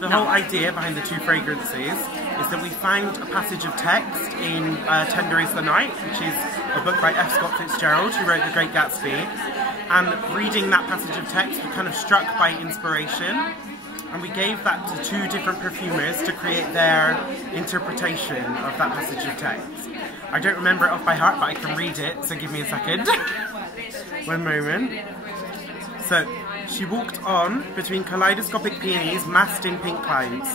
The whole idea behind the two fragrances is that we found a passage of text in Tender is the Night, which is a book by F. Scott Fitzgerald, who wrote The Great Gatsby. And reading that passage of text, we kind of struck by inspiration. And we gave that to two different perfumers to create their interpretation of that passage of text. I don't remember it off by heart, but I can read it, so give me a second. One moment. So, she walked on between kaleidoscopic peonies massed in pink clouds,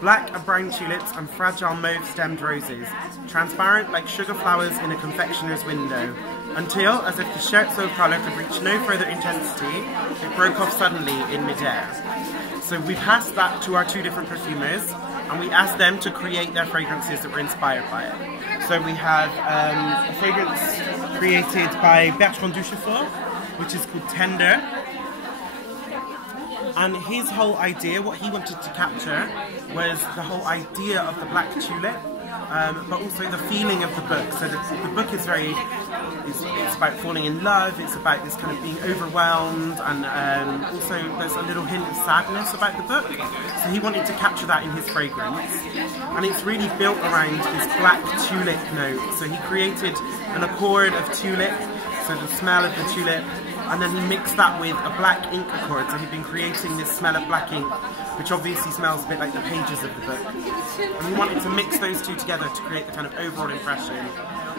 black and brown tulips and fragile mauve-stemmed roses, transparent like sugar flowers in a confectioner's window, until, as if the scherzo colour could reach no further intensity, it broke off suddenly in midair. So we passed that to our two different perfumers, and we asked them to create their fragrances that were inspired by it. So we have a fragrance created by Bertrand Duchefort, which is called Tender. And his whole idea, what he wanted to capture, was the whole idea of the black tulip, but also the feeling of the book. So the book is it's about falling in love, it's about this kind of being overwhelmed, and also there's a little hint of sadness about the book. So he wanted to capture that in his fragrance. And it's really built around this black tulip note. So he created an accord of tulip, so the smell of the tulip, and then he mixed that with a black ink accord. So he'd been creating this smell of black ink, which obviously smells a bit like the pages of the book. And we wanted to mix those two together to create the kind of overall impression.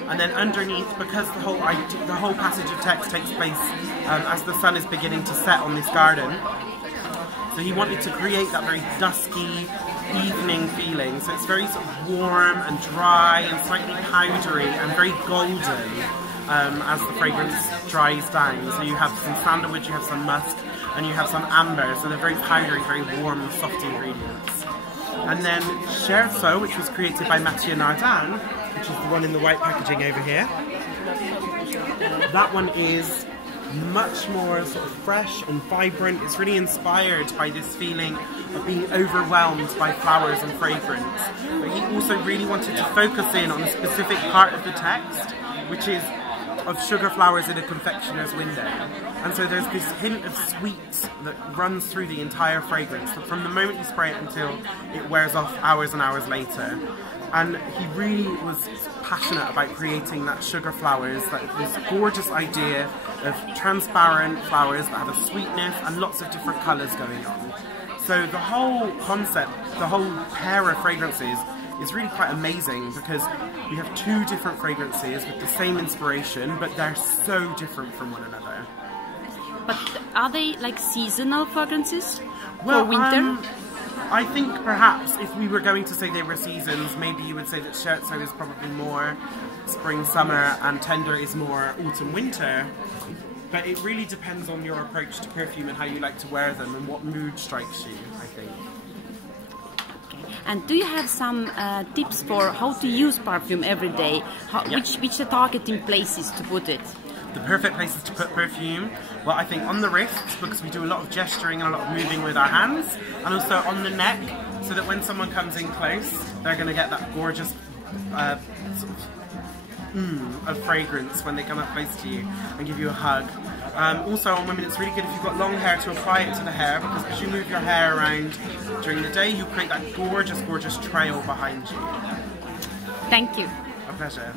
And then underneath, because the whole passage of text takes place as the sun is beginning to set on this garden, so he wanted to create that very dusky evening feeling. So it's very sort of warm and dry and slightly powdery and very golden. As the fragrance dries down. So you have some sandalwood, you have some musk, and you have some amber, so they're very powdery, very warm, soft ingredients. And then Scherzo, which was created by Mathieu Nardin, which is the one in the white packaging over here. That one is much more sort of fresh and vibrant. It's really inspired by this feeling of being overwhelmed by flowers and fragrance. But he also really wanted to focus in on a specific part of the text, which is of sugar flowers in a confectioner's window. And so there's this hint of sweet that runs through the entire fragrance, from the moment you spray it until it wears off hours and hours later. And he really was passionate about creating that sugar flowers, this gorgeous idea of transparent flowers that have a sweetness and lots of different colours going on. So the whole concept, the whole pair of fragrances is really quite amazing, because we have two different fragrances with the same inspiration, but they're so different from one another. But are they like seasonal fragrances for winter? I think perhaps if we were going to say they were seasons, maybe you would say that Scherzo is probably more spring, summer, and Tender is more autumn, winter. But it really depends on your approach to perfume and how you like to wear them and what mood strikes you, I think. And do you have some tips for how to use perfume every day? Which the targeting places to put it? The perfect places to put perfume, well, I think on the wrists, because we do a lot of gesturing and a lot of moving with our hands, and also on the neck, so that when someone comes in close, they're going to get that gorgeous sort of fragrance when they come up close to you and give you a hug. Also on women, it's really good if you've got long hair to apply it to the hair, because as you move your hair around during the day, you create that gorgeous, gorgeous trail behind you. Thank you. A pleasure.